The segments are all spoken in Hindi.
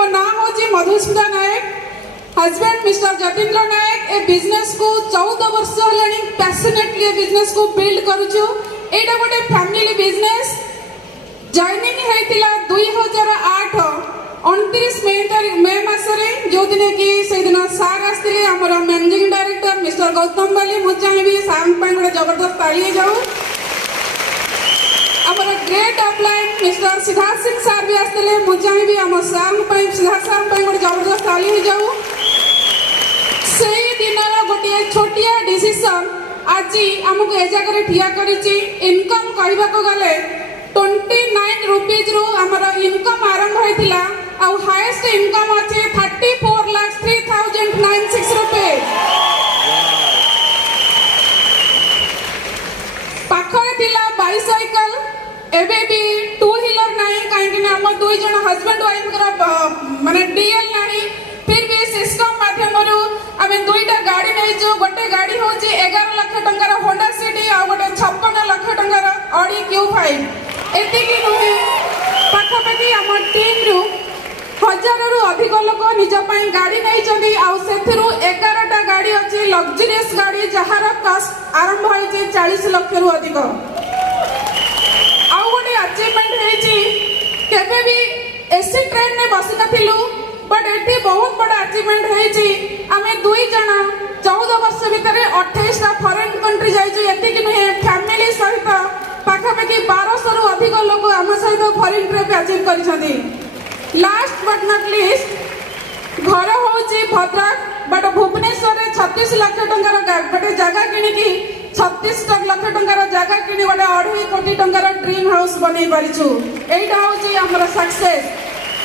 मो ना होची मधुस्मिता नायक, हस्बैंड मिस्टर जतीन्द्र नायक। ए बिजनेस को 14 वर्ष होलानी पैशनेटली ए बिजनेस को बिल्ड करूछु। एटा गोटे फैमिली बिजनेस। जॉइनिंग हेतिला 2008 29 मे मासरे, जो दिन कि से दिन सार आस्तिले हमर मैनेजिंग डायरेक्टर मिस्टर गौतम बाली। मु चाहिबी सार पय गोटे जबरदस्त ताली जाऊ। हमर great upline mister Siddharth Singh सार भी आस्तिले। मु चाहिबी हम सार पय सिद्धार्थ सार पय गोटे जबरदस्त ताली जाऊ। सेही दिनर गोटे छोटिया डिसीजन आज हमको ए जगह ठिया करिछि। इनकम कहबा को गले 29 रुपीज रु हमर इनकम आरंभ होइतिला। आउ हाईएस्ट इनकम अछि 34,03,096 रुपीज। पाखरे थिला बाइसाइकल, एबे भी टू व्हीलर नाही, काहे कि हम दुई जन हस्बैंड वाइफ कर माने डीएल नाही। फिर भी सिस्टम माध्यम रु आमे दुईटा गाड़ी नै जो गोटे गाड़ी होची 11 लाख टंकार होंडा सिटी आ गोटे 56 लाख टंकार ऑडी Q5। एतिकी नुहे, पाखापाखि आम टीम रु 1000 रु अधिक लोक निज पई गाड़ी नै चंदी। आ सेथिरु 11टा गाड़ी अछि लग्जरियस गाड़ी, जहार कॉस्ट आरंभ होइछि 40 लाख रु अधिक। आउ गोटे अचीवमेंट हेछि, केबे भी एसी ट्रेन में बसी नथिलु, बट एठी बहुत बड़ा अचीवमेंट हेछि। आमे दुई जना 14 वर्ष भितरे 28 टा फॉरेन कंट्री जाइछि। एतिकी नुहे, फैमिली सहित पाखापाखि 1200 रु अधिक लोक आम सहित फॉरेन ट्रिप अचीव करिसथि। लास्ट बट नॉट लीस्ट, घर होछि भद्रक, बट भुवनेश्वर रे 36 लाख टंकार गोटे जगह किनिकी 36 लाख टंकार जगह किनि गोटे 2.5 कोटी टंकार ड्रीम हाउस बनै परिछु। एइटा होछि हमर सक्सेस।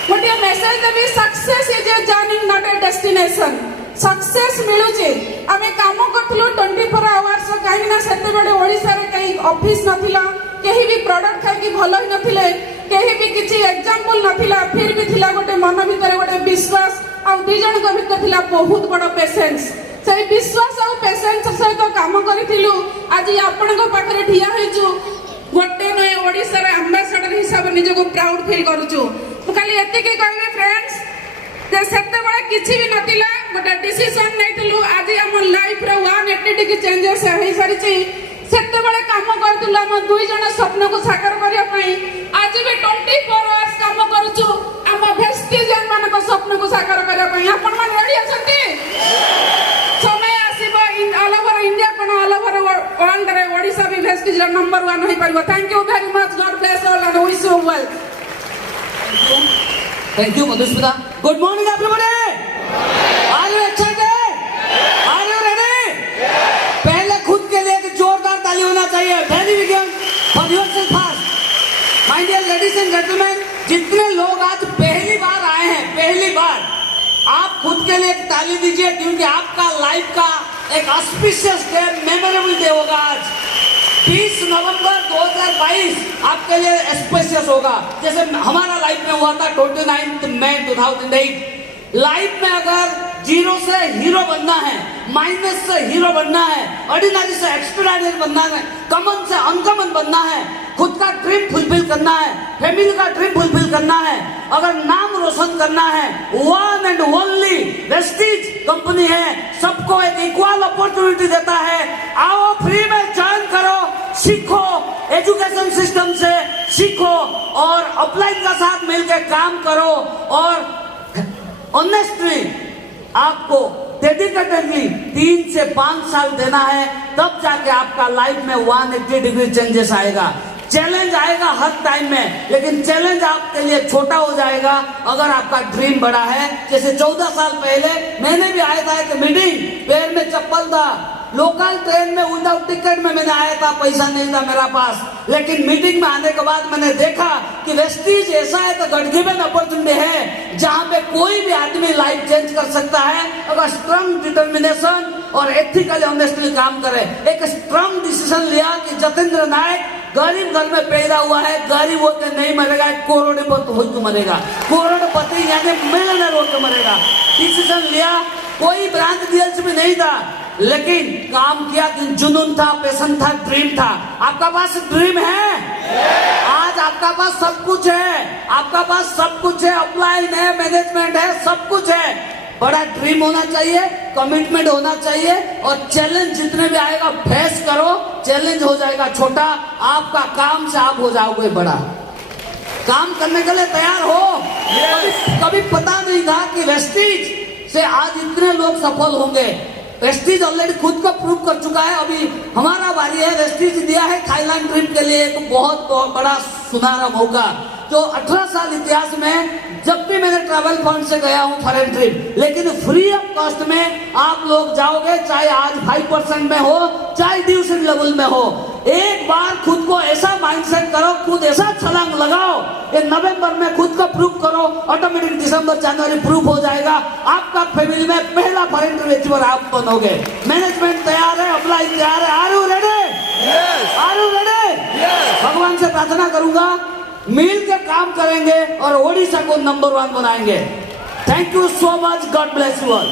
गोटे मेसेज देबी, success is a journey not a destination. Success मिलुचे। आमे काम करथलु 24 आवर्स, काहे ना सेते बडे ओडिसा रे कई ऑफिस नथिला, केही भी प्रोडक्ट खाइ कि भलो ही नथिले, केही भी किछि एग्जांपल नथिला। फिर भी थिला गोटे मन भितर गोटे विश्वास, आ दी जन को भितर थिला बहुत बड़ पेशेंस। से विश्वास आ पेशेंस सहित काम करिथिलु। आज आपन को पाखरे ठिया होइछु, गोटे नय ओडिसा रे एम्बेसडर हिसाब निज को प्राउड फील करूछु। मु खाली एतिके कहबे फ्रेंड्स, जे सेते बडे किछि भी नथिला, गोटे डिसीजन नैथिलु। आज हम लाइफ रे 180 डिग्री चेंजेस हे सारिछि। सेते बडे काम करथिलु हम दुई जण स्वप्न को साकार करिया पई। आज भी 24 आवर्स काम करूछु हम भेस्टिजन मान को स्वप्न को साकार करिया पई। आपण मान रेडी अछंती? समय आसीबो इन ऑल ओवर इंडिया कोन ऑल ओवर वर्ल्ड रे ओडिसा भी भेस्टिजन नंबर 1 होई परबो। Thank you very much, God bless all and wish you well. Thank you, Madhusmita. Good morning, everybody. Are you excited? Are you ready? पहले खुद के लिए एक जोरदार ताली होना चाहिए। Very begin for yourself first. My dear ladies and gentlemen, जितने लोग आज पहली बार आए हैं, पहली बार, आप खुद के लिए एक ताली दीजिए, क्योंकि आपका लाइफ का एक ऑस्पिशियस डे, मेमोरेबल डे होगा आज। 20 नवंबर 2022 आपके लिए स्पेशियस होगा, जैसे हमारा लाइफ में हुआ था 29 मई 2008। लाइफ में अगर जीरो से हीरो बनना है, माइनस से हीरो बनना है, ऑर्डिनरी से एक्स्ट्राऑर्डिनरी बनना है, कॉमन से अनकॉमन बनना है, खुद का ड्रीम फुलफिल करना है, फैमिली का ड्रीम फुलफिल करना है, अगर नाम रोशन करना है, one and only Vestige company है, सबको एक इक्वल अपॉर्चुनिटी देता है। आओ फ्री में ज्वाइन करो, सीखो, एजुकेशन सिस्टम से सीखो और अपलाइन का साथ मिलकर काम करो और ऑनेस्टली आपको डेडिकेटेडली 3 से 5 साल देना है, तब जाके आपका लाइफ में 180 डिग्री चेंजेस आएगा। चैलेंज आएगा हर टाइम में, लेकिन चैलेंज आपके लिए छोटा हो जाएगा अगर आपका ड्रीम बड़ा है। जैसे 14 साल पहले मैंने भी आया था एक मीटिंग, पैर में चप्पल था, लोकल ट्रेन में विदाउट टिकट में मैंने आया था, पैसा नहीं था मेरा पास, लेकिन मीटिंग में आने के बाद मैंने देखा कि वेस्टीज ऐसा है तो गॉड गिवन अपॉर्चुनिटी है जहां पे कोई भी आदमी लाइफ चेंज कर सकता है अगर स्ट्रांग डिटर्मिनेशन और एथिकली ऑनेस्टली काम करे। एक स्ट्रांग डिसीजन लिया कि जतेंद्र नायक गरीब घर में पैदा हुआ है, गरीब होकर नहीं मरेगा, करोड़पति होकर मरेगा, करोड़पति यानी मिलियनर होकर मरेगा। डिसीजन लिया, कोई ब्रांच डीएल्स में नहीं था, लेकिन काम किया कि जुनून था, पैशन था, ड्रीम था। आपका पास ड्रीम है? आज आपका पास सब कुछ है, आपका पास सब कुछ है, अपलाइन है, मैनेजमेंट है, सब कुछ है। बड़ा ड्रीम होना चाहिए, कमिटमेंट होना चाहिए और चैलेंज जितने भी आएगा फेस करो। चैलेंज हो जाएगा छोटा, आपका काम से आप हो जाओगे बड़ा। काम करने के लिए तैयार हो। कभी पता नहीं था कि वेस्टीज से आज इतने लोग सफल होंगे। वेस्टीज ऑलरेडी खुद को प्रूव कर चुका है। अभी हमारा बारी है। वेस्टीज दिया है थाईलैंड ट्रिप के लिए एक बहुत बड़ा सुनहरा मौका। जो 18 साल इतिहास में जब भी मैंने ट्रैवल फंड से गया हूं फॉरेन ट्रिप, लेकिन फ्री ऑफ कॉस्ट में आप लोग जाओगे, चाहे आज 5% में हो, चाहे ट्यूशन लेवल में हो। एक बार खुद को ऐसा माइंडसेट करो, खुद ऐसा छलांग लगाओ कि नवंबर में खुद को प्रूव करो, ऑटोमेटिक दिसंबर जनवरी प्रूव हो जाएगा। आपका फैमिली में पहला फॉरेन ट्रिप अचीवर आप बनोगे। मैनेजमेंट तैयार है, अप्लाई तैयार है। Are you ready? Are you ready? भगवान से प्रार्थना करूंगा मिल के काम करेंगे और ओडिशा को नंबर 1 बनाएंगे। Thank you so much, God bless you all.